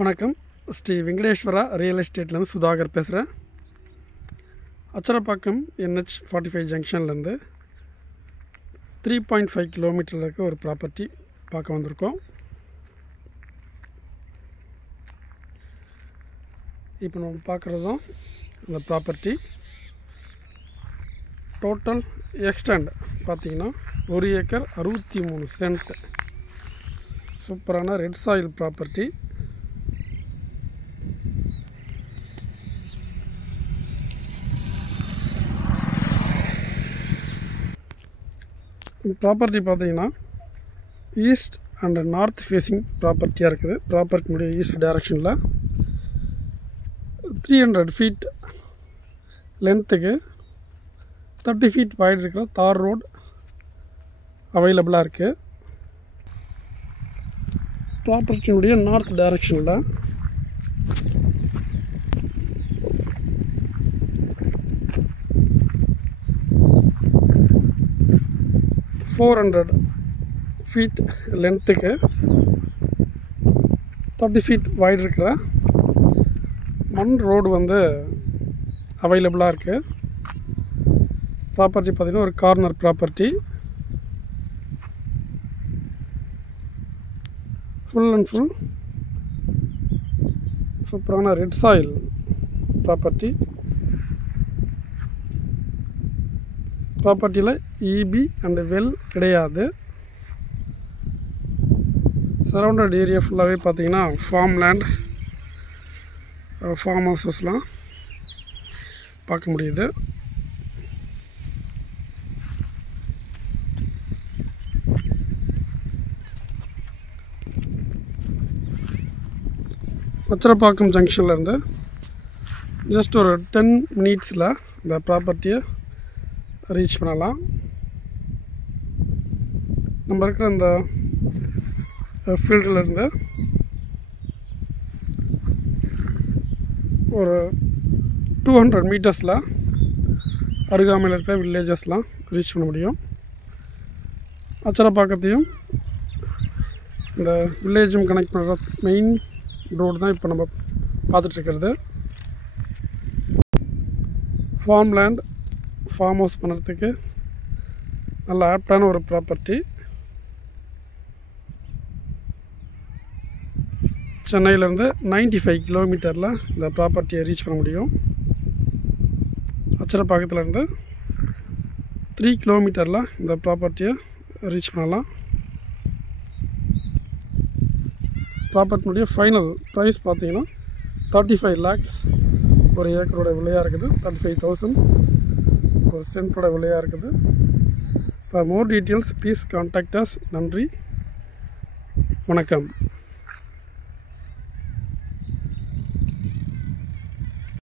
வணக்கம். ஸ்ரீ வெங்கடேஸ்வரா ரியல் எஸ்டேட்லேருந்து சுதாகர் பேசுகிறேன். அச்சரப்பாக்கம் NH45 ஜங்ஷன்லேருந்து 3.5 கிலோமீட்டரில் இருக்க ஒரு ப்ராப்பர்ட்டி பார்க்க வந்திருக்கோம். இப்போ நம்ம பார்க்குறது தான் அந்த ப்ராப்பர்ட்டி. டோட்டல் எக்ஸ்டெண்ட் பார்த்திங்கன்னா 1 ஏக்கர் 63 சென்ட். சூப்பரான ரெட் சாயில் ப்ராப்பர்ட்டி. ப்ராப்பர்ட்டி பார்த்தீங்கன்னா ஈஸ்ட் அண்ட் நார்த் ஃபேஸிங் ப்ராப்பர்ட்டியாக இருக்குது. ப்ராப்பர்ட்டினுடைய ஈஸ்ட் டைரக்ஷனில் 300 ஃபீட் லென்த்துக்கு 30 ஃபீட் வைடு இருக்கிற தார் ரோடு அவைலபிளாக இருக்குது. ப்ராப்பர்ட்டினுடைய நார்த் டைரக்ஷனில் 400 ஃபீட் லென்த்துக்கு 30 ஃபீட் வைடு இருக்கிற மண் ரோடு வந்து அவைலபிளாக இருக்குது. ப்ராப்பர்ட்டி பார்த்திங்கன்னா ஒரு corner property. Full and full சூப்பரான ரெட் சாயில் ப்ராப்பர்ட்டி. ப்ராப்பர்ட்டியில் EB அண்ட் வெல் கிடையாது. சரௌண்டட் ஏரியா ஃபுல்லாகவே பார்த்தீங்கன்னா ஃபார்ம் லேண்ட், ஃபார்ம் ஹவுசஸ்லாம் பார்க்க முடியுது. அச்சரப்பாக்கம் ஜங்ஷன்லேருந்து ஜஸ்ட் ஒரு 10 மினிட்ஸில் இந்த ப்ராப்பர்ட்டியை ரீச் பண்ணலாம். நம்ம இருக்கிற இந்த ஃபீல்டிலேருந்து ஒரு 200 மீட்டர்ஸில் அருகாமையில் இருக்கிற வில்லேஜஸ்லாம் ரீச் பண்ண முடியும். அச்சரப்பாக்கத்தையும் இந்த வில்லேஜும் கனெக்ட் பண்ணுற மெயின் ரோடு தான் இப்போ நம்ம பார்த்துட்ருக்கிறது. ஃபார்ம் லேண்ட், ஃபார்ம் ஹவுஸ் பண்ணுறதுக்கு நல்ல ஆப்டான ஒரு ப்ராப்பர்ட்டி. சென்னையிலேருந்து 95 கிலோமீட்டரில் இந்த ப்ராப்பர்ட்டியை ரீச் பண்ண முடியும். அச்சரப்பாக்கத்துலேருந்து 3 கிலோமீட்டரில் இந்த ப்ராப்பர்ட்டியை ரீச் பண்ணலாம். ப்ராப்பர்ட்டினுடைய ஃபைனல் ப்ரைஸ் பார்த்தீங்கன்னா 35 lakhs ஒரு ஏக்கரோட விலையாக இருக்குது. 35,000 ஒரு சென்ட்டோட விலையாக இருக்குது. For more details please contact as. நன்றி, வணக்கம்.